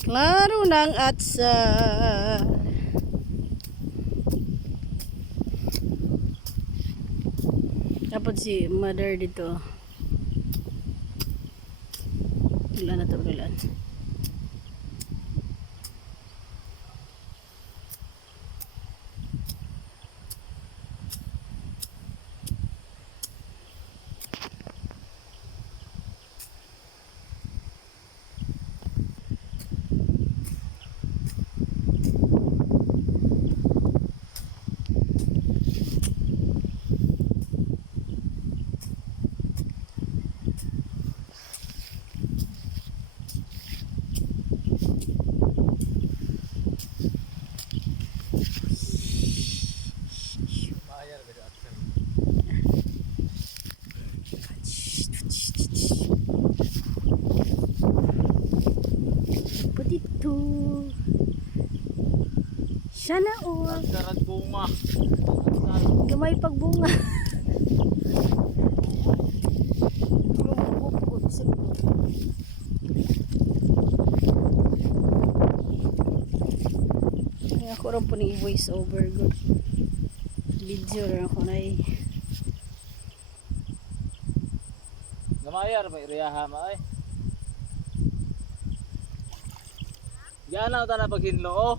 Klaro ng atsa. Dapat si mother dito. Wala na to ulan. Mayar Putito. Siya na oh. Nagkarag bunga. Gamay pagbunga. Ay, ako rin po ni voice over good. Video rin ako na eh. Gamayar ba iriyaha ma ay? Yan ang tanah paghinlo oh.